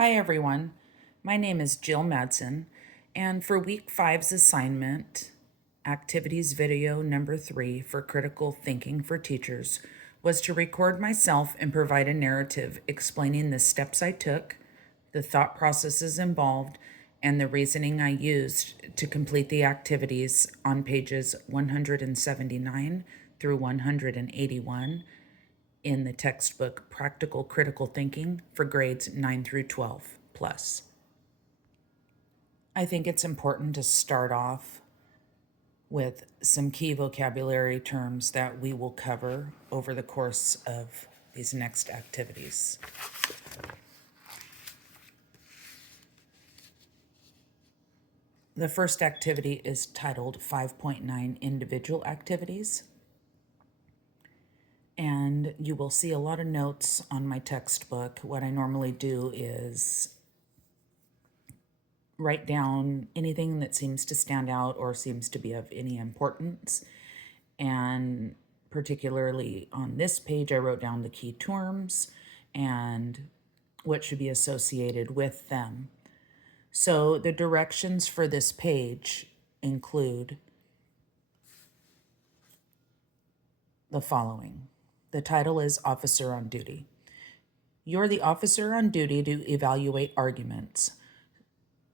Hi everyone, my name is Jill Madsen, and for week 5's assignment, activities video number 3 for critical thinking for teachers was to record myself and provide a narrative explaining the steps I took, the thought processes involved, and the reasoning I used to complete the activities on pages 179 through 181 in the textbook Practical Critical Thinking for grades 9 through 12 plus. I think it's important to start off with some key vocabulary terms that we will cover over the course of these next activities. The first activity is titled 5.9 Individual Activities. And you will see a lot of notes on my textbook. What I normally do is write down anything that seems to stand out or seems to be of any importance. And particularly on this page, I wrote down the key terms and what should be associated with them. So the directions for this page include the following. The title is Officer on Duty. You're the officer on duty to evaluate arguments.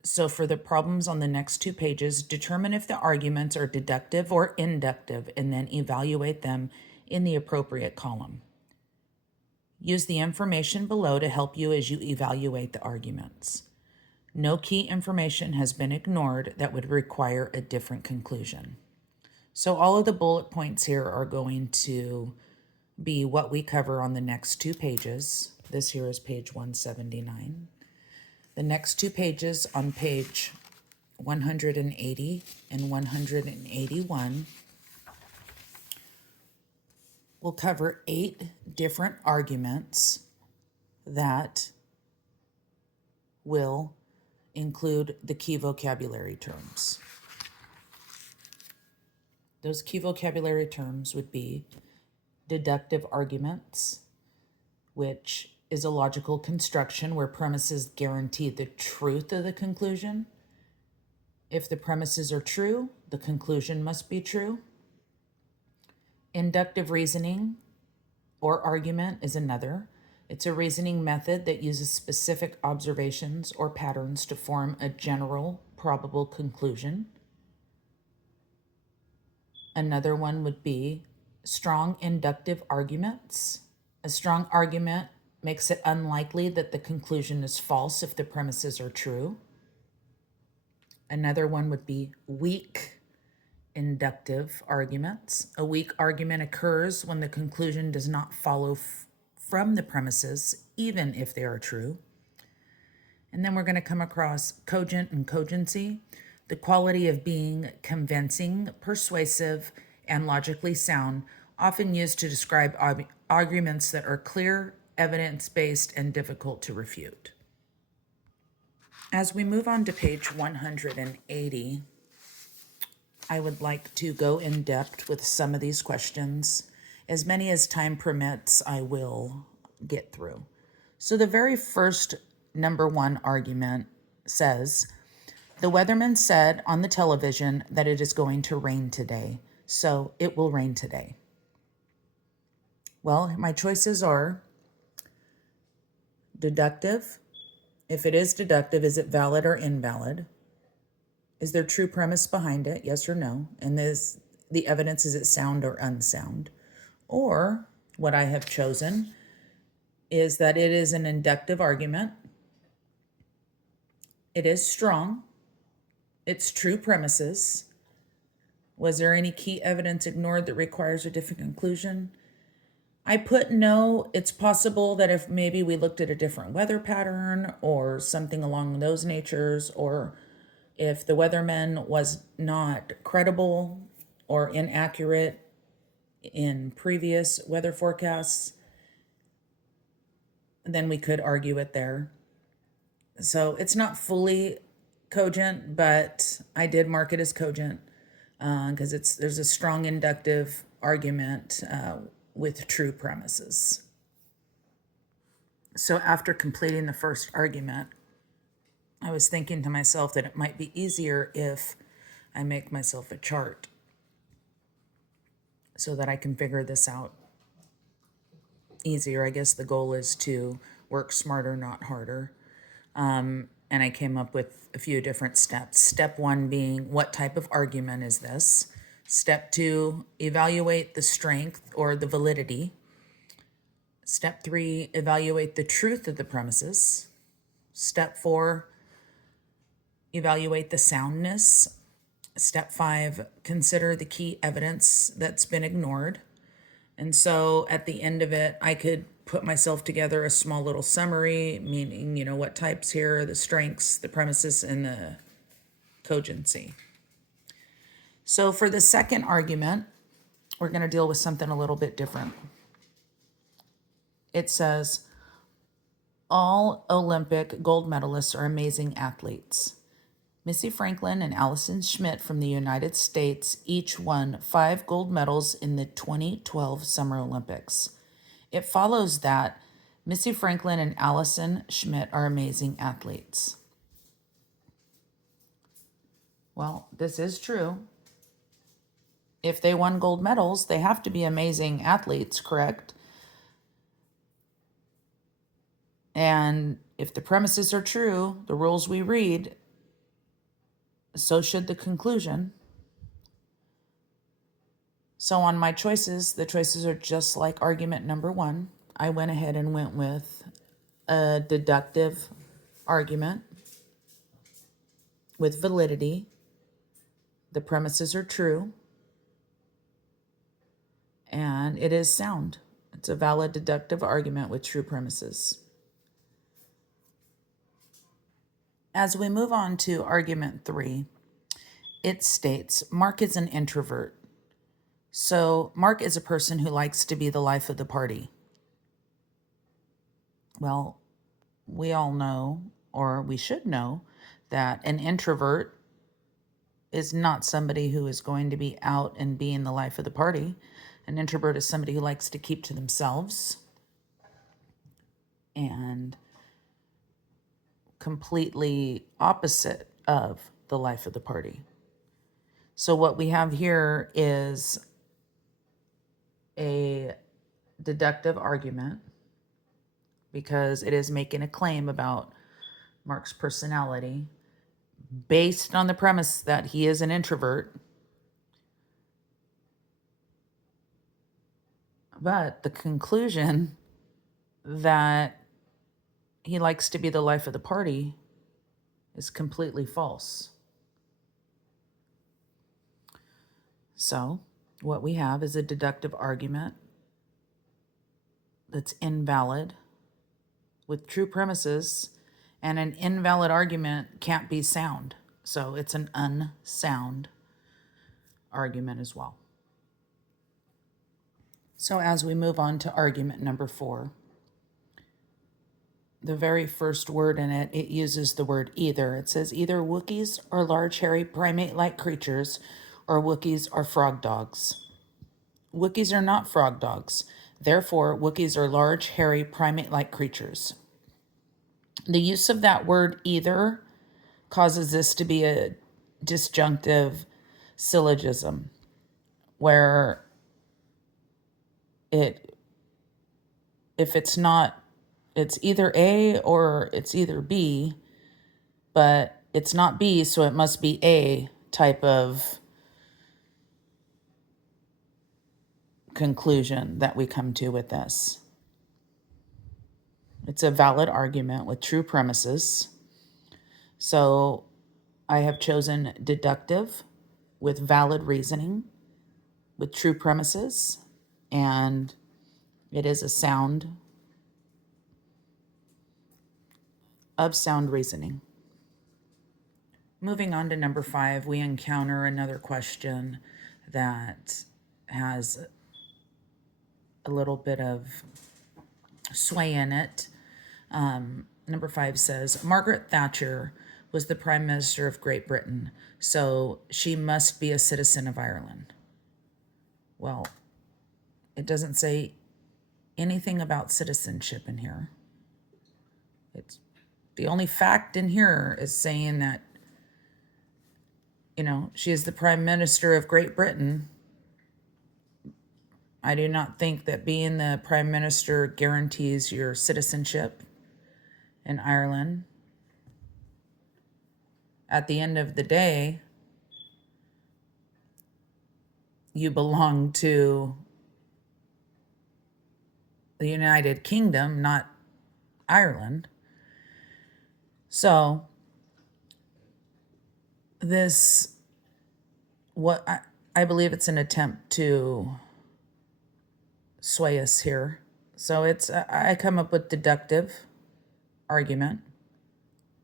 So for the problems on the next 2 pages, determine if the arguments are deductive or inductive and then evaluate them in the appropriate column. Use the information below to help you as you evaluate the arguments. No key information has been ignored that would require a different conclusion. So all of the bullet points here are going to be what we cover on the next 2 pages. This here is page 179. The next 2 pages on page 180 and 181 will cover 8 different arguments that will include the key vocabulary terms. Those key vocabulary terms would be deductive arguments, which is a logical construction where premises guarantee the truth of the conclusion. If the premises are true, the conclusion must be true. Inductive reasoning or argument is another. It's a reasoning method that uses specific observations or patterns to form a general probable conclusion. Another one would be strong inductive arguments. A strong argument makes it unlikely that the conclusion is false if the premises are true. Another one would be weak inductive arguments. A weak argument occurs when the conclusion does not follow from the premises, even if they are true. And then we're going to come across cogent and cogency, the quality of being convincing, persuasive, and logically sound, often used to describe arguments that are clear, evidence-based, and difficult to refute. As we move on to page 180, I would like to go in depth with some of these questions. As many as time permits, I will get through. So the very first number 1 argument says, the weatherman said on the television that it is going to rain today, so it will rain today. Well, my choices are deductive. If it is deductive, is it valid or invalid? Is there true premise behind it? Yes or no? And the evidence, is it sound or unsound? Or what I have chosen is that it is an inductive argument. It is strong. It's true premises. Was there any key evidence ignored that requires a different conclusion? I put no. It's possible that if maybe we looked at a different weather pattern or something along those natures, or if the weatherman was not credible or inaccurate in previous weather forecasts, then we could argue it there. So it's not fully cogent, but I did mark it as cogent because there's a strong inductive argument with true premises. So after completing the first argument, I was thinking to myself that it might be easier if I make myself a chart so that I can figure this out easier. I guess the goal is to work smarter, not harder. And I came up with a few different steps. Step one being, what type of argument is this? Step two, evaluate the strength or the validity. Step three, evaluate the truth of the premises. Step four, evaluate the soundness. Step five, consider the key evidence that's been ignored. And so at the end of it, I could put myself together a small little summary, meaning, what types here are the strengths, the premises, and the cogency. So for the second argument, we're going to deal with something a little bit different. It says, all Olympic gold medalists are amazing athletes. Missy Franklin and Allison Schmidt from the United States each won 5 gold medals in the 2012 Summer Olympics. It follows that Missy Franklin and Allison Schmidt are amazing athletes. Well, this is true. If they won gold medals, they have to be amazing athletes, correct? And if the premises are true, the rules we read, so should the conclusion. So on my choices, the choices are just like argument number one. I went ahead and went with a deductive argument with validity. The premises are true. And it is sound. It's a valid deductive argument with true premises. As we move on to argument 3, it states, Mark is an introvert. So Mark is a person who likes to be the life of the party. Well, we all know, or we should know, that an introvert is not somebody who is going to be out and being the life of the party. An introvert is somebody who likes to keep to themselves and completely opposite of the life of the party. So what we have here is a deductive argument because it is making a claim about Mark's personality based on the premise that he is an introvert. But the conclusion that he likes to be the life of the party is completely false. So what we have is a deductive argument that's invalid with true premises, and an invalid argument can't be sound. So it's an unsound argument as well. So as we move on to argument number 4, the very first word in it, it uses the word either. It says either Wookiees are large, hairy, primate-like creatures, or Wookiees are frog dogs. Wookiees are not frog dogs. Therefore, Wookiees are large, hairy, primate-like creatures. The use of that word either causes this to be a disjunctive syllogism where if it's not, it's either A or it's either B, but it's not B, so it must be A type of conclusion that we come to with this. It's a valid argument with true premises. So I have chosen deductive with valid reasoning with true premises, and it is a sound reasoning. Moving on to number 5, we encounter another question that has a little bit of sway in it. Number 5 says, Margaret Thatcher was the Prime Minister of Great Britain, so she must be a citizen of Ireland. Well, it doesn't say anything about citizenship in here. It's the only fact in here is saying that, she is the Prime Minister of Great Britain. I do not think that being the Prime Minister guarantees your citizenship in Ireland. At the end of the day, you belong to the United Kingdom, not Ireland. So I believe it's an attempt to sway us here. So I come up with deductive argument.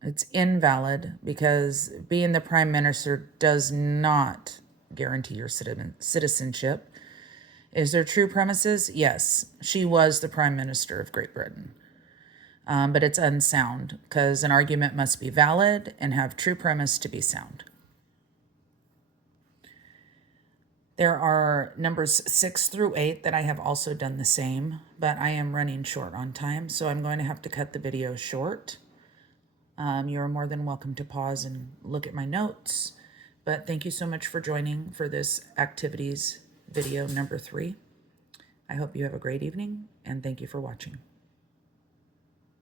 It's invalid because being the Prime Minister does not guarantee your citizenship. Is there true premises? Yes, she was the Prime Minister of Great Britain. But it's unsound because an argument must be valid and have true premise to be sound. There are numbers 6 through 8 that I have also done the same, but I am running short on time, so I'm going to have to cut the video short. You're more than welcome to pause and look at my notes, but thank you so much for joining for this activities video number 3. I hope you have a great evening, and thank you for watching.